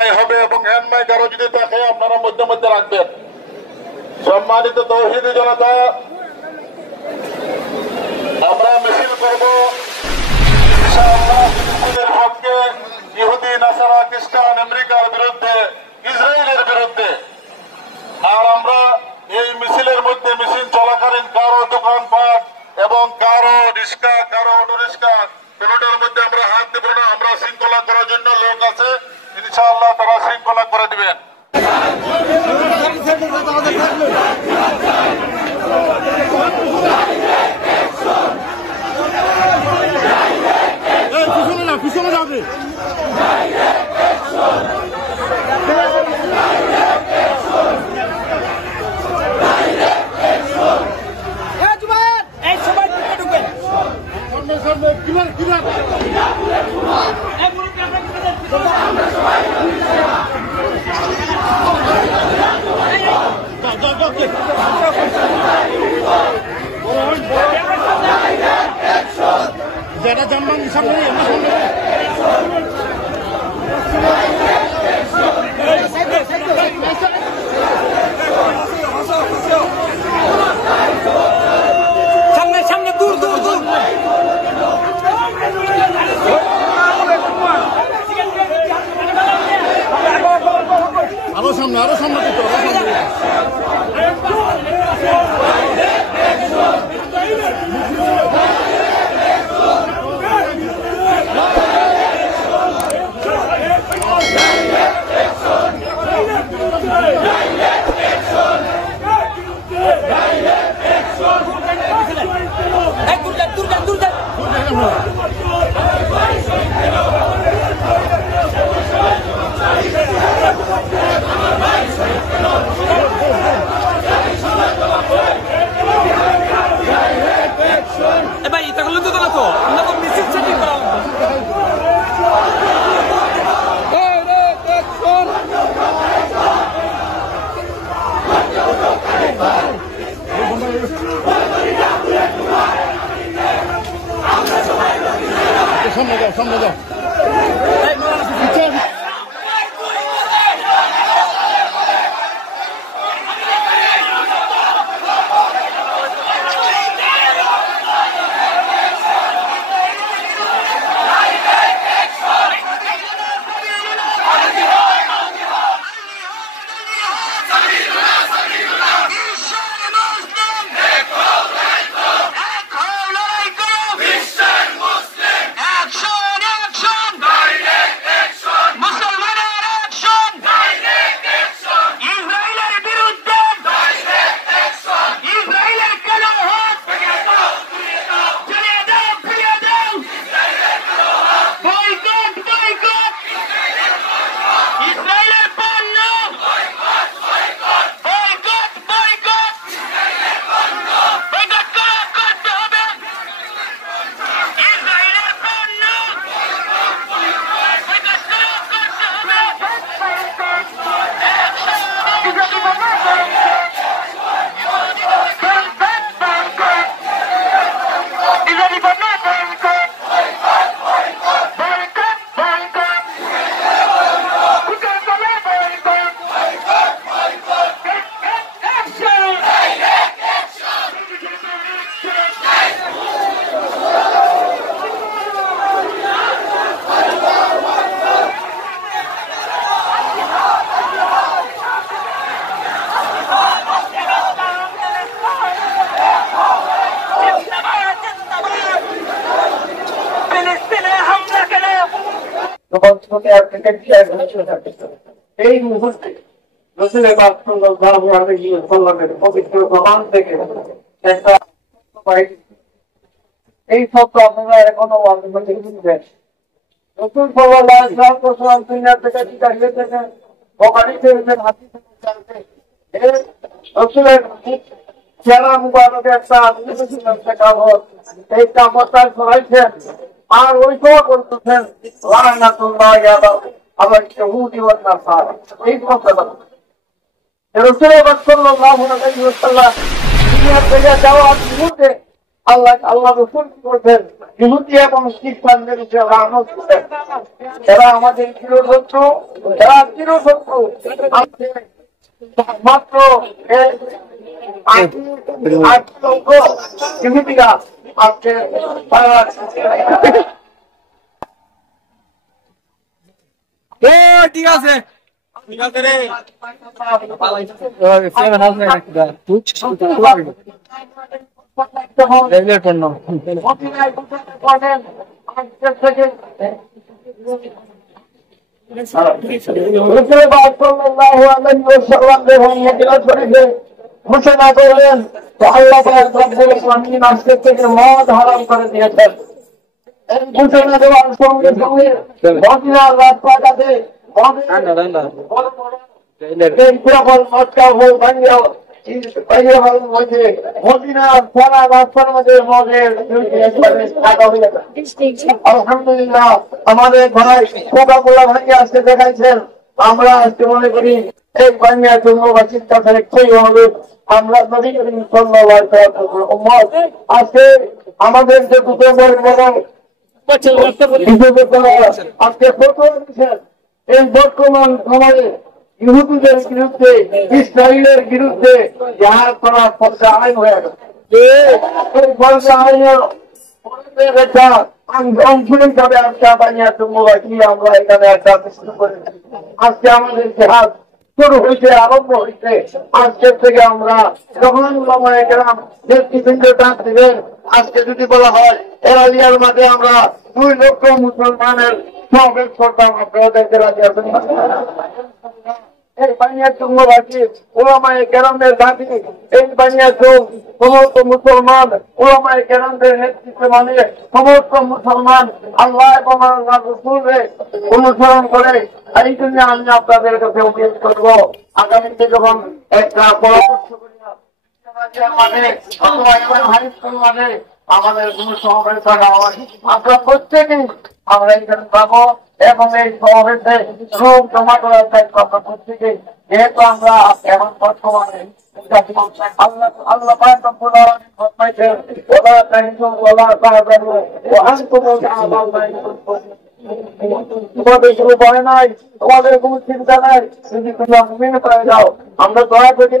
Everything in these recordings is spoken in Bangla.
হবে এবং হ্যান্ড মাইক আরো যদি থাকে আপনারা মধ্যে মধ্যে রাখবেন। সম্মানিত তৌহিদি জনতা, আমরা মিছিল করব ইনশাআল্লাহ ফিলিস্তিনের পক্ষে, ইহুদি নাসারা খ্রিস্টান আমেরিকার বিরুদ্ধে, ইসরায়েলের বিরুদ্ধে। আর আমরা এই মিছিলের মধ্যে মিছিল চলাকালীন কারো দোকানপাট এবং কারো রিক্সা, কারো অটো রিক্সা কোনোটার মধ্যে আমরা হাত দেব না। আমরা শৃঙ্খলা করার জন্য লোক আছে, ইনশাআল্লাহ তারা শৃঙ্খলা করে দিবেন। পিছনে যাবে যারা জানবেন সামনে সামনে সামনে দূর দূর দূর আরো সামনে সামনে যাও এই মুহূর্তে রসুলের পাক সাল্লাল্লাহু আলাইহি ওয়াসাল্লামের পবিত্র প্রমাণ থেকে একটা এই সত্য আপনারা এখনো অন্তর্ভুক্ত করবেন। রসুল সাল্লাল্লাহু আলাইহি ওয়াসাল্লাম দুনিয়া থেকে বিদায় নিয়েছেন, বুখারী শরীফের হাদিস জানতে এই রসুলের চেহারা মুবারকে একটা কাগজ এই কাগজটা ছড়াইছেন আর ওই সময় বলতেছেন লানাতুল্লাহ আবার ইহুদি ওয়ান নাসারা। এই কথাটা রসুল সাল্লাল্লাহু আলাইহি ওয়াসাল্লাম দুনিয়া থেকে যাওয়ার মুহূর্তে আল্লাহ আল্লাহ রসুল কি করবেন? ইহুদি এবং খ্রিস্টানদের উপরে লানত করবেন। এরা আমাদের চিরশত্রু, এরা চিরশত্রু। মাত্র 8 লক্ষ ইহুদিরা আজকে ঠিক আছে রে ঘোষণা করলেন আল্লাহ আজকের থেকে মদ হারাম করে দিয়েছেন। এই ঘোষণা দেওয়ার সঙ্গে সঙ্গে মদিনার রাস্তাঘাটে আলহামদুলিল্লাহ আমাদের ঘরে কোকা-কোলা ভাঙিয়ে আসতে দেখাইছেন। আমরা আজকে মনে করি এই বাংলা জন্মবাসীর কাছে একটাই অনুরোধ, আমরা নবী করিম সাল্লাল্লাহু আলাইহি ওয়াসাল্লামের উম্মত। আজকে আমাদের যে দুটো বড় আজকে এই বর্তমান সময়ে ইহুদিদের বিরুদ্ধে, ইসরায়েলের বিরুদ্ধে জিহাদ করার ফরজে আইন হয়ে গেছে। এই ফরজে আইনের আঞ্চলিকভাবে আজকে বানিয়ে জন্মবাসী আমরা এখানে একটা প্রশ্ন করেছি। আজকে আমাদের জিহাদ শুরু হয়েছে, আরম্ভ হয়েছে। আজকের থেকে আমরা যখন নেতৃবৃন্দ ডাক দিবেন, আজকে যদি বলা হয় এরালিয়ার মাঝে আমরা 2 লক্ষ মুসলমানের সমাবেশ করতাম, আপনারা দেখতে রাজি আছেন? এই বানিয়াচুঙ্গবাসী ওলামায়ে কেরামদের দাবি, এই বানিয়াচুং সমস্ত মুসলমান ওলামায়ে কেরামদের নেতৃত্বে মানে সমস্ত মুসলমান আল্লাহ এবং আল্লাহর রাসূলকে অনুসরণ করে। এই জন্য আমি আপনাদের কাছে অনুরোধ করব, আগামীতে যখন একটা পরামর্শ করি আমাদের কোন সমাবেশ আমরা প্রত্যেকেই আমরা এখানে পাবো এবং এই সমাবেশে রূপ জমা করার দায়িত্ব আমরা প্রত্যেকেই, যেহেতু আমরা এখন বর্তমানে আল্লাহ তোমাদের কোনো ভয় নাই, তোমাদের কোনো চিন্তা নাই, যদি তোমরা মুমিন হয়ে যাও। আমরা দয়া করে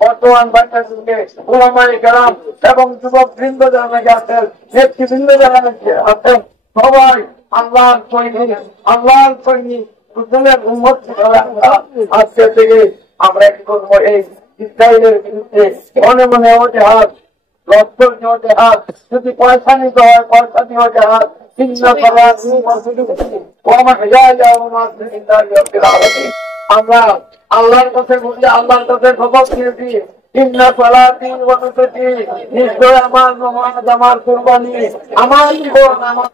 বর্তমান বাচ্চাদেরকে ওলামায়ে কেরাম এবং যুবক বৃন্দ যারা নাকি আছেন, নেতৃবৃন্দ যারা নাকি আছেন, সবাই আল্লাহর সৈনিক রসুলের উম্মত আজকে থেকে আমরা কি করবো? এই ইসরায়েলের বিরুদ্ধে মনে মনে ওঠে হাত, রক্ত নিয়ে ওঠে হাত, যদি পয়সা নিতে হয় পয়সা নিয়ে ওঠে হাত। আমরা আল্লাহর কাছে বলি, আল্লাহর কাছে খবর দিয়েছি, নিশ্চয় আমার নামাজ, আমার কুরবানি, আমার জীবন, আমার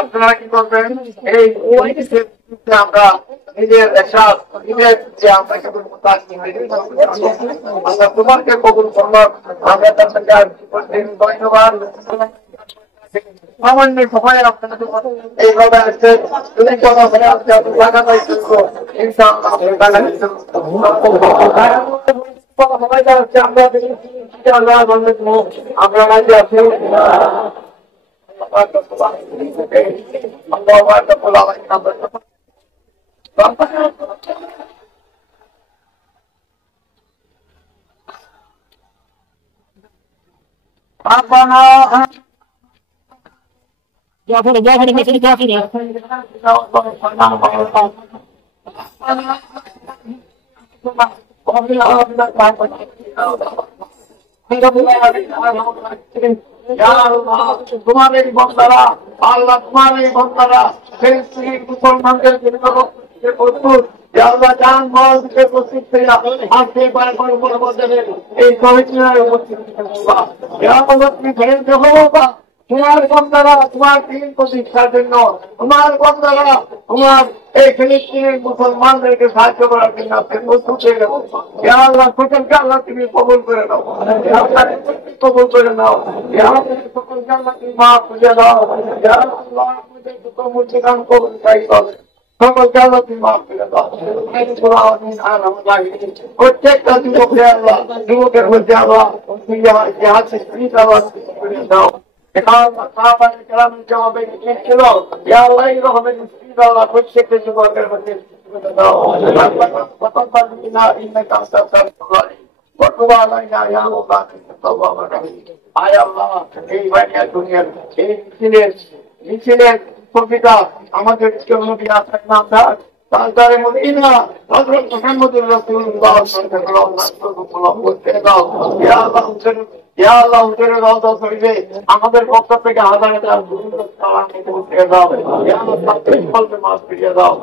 আপনারা কি করবেন? এই আমরা নিজের যে আমরা আল্লাহ তোমাকে কবুল করলাম। আমরা তার সাথে ধন্যবাদ সামান্য সময় আপনারা এইভাবে আসছে, যদি কোনো টাকা পাইছে আমরা রাজি আছি। তোমার এই বন্দারা, আল্লাহ তোমার এই বন্দারা সেই মুসলমানদের জন্য প্রস্তুত, আল্লাহ জান মল থেকে প্রস্তুত থেকে আজকে এই কমিশনার উপস্থিত তোমার বন্দারা তোমার দিন প্রতিষ্ঠার জন্য, তোমার বন্দারা তোমার এই ফিলিস্তিনের মুসলমানদেরকে সাহায্য করার জন্য আপনি প্রস্তুত হয়ে গেল। আল্লাহ সকলকে আল্লাহ তুমি কবুল করে দাও, কবুল করে নাও। সকলকে আল্লাহ তুমি মাফ করে দাও। আল্লাহ আমাদের দুটো মুসলমান কবুল চাই হবে, সকলকে আল্লাহ তুমি মাফ করে দাও। প্রত্যেকটা যুবককে আল্লাহ, যুবকের মধ্যে আল্লাহ দাও। প্রত্যেকটা যুবকের মধ্যে আমাদের তারপরে মদিনা হযরত মুহাম্মদুর রাসূলুল্লাহ সাল্লাল্লাহু আলাইহি ওয়াসাল্লাম আমাদের পক্ষ থেকে হাজার হাজার দাও।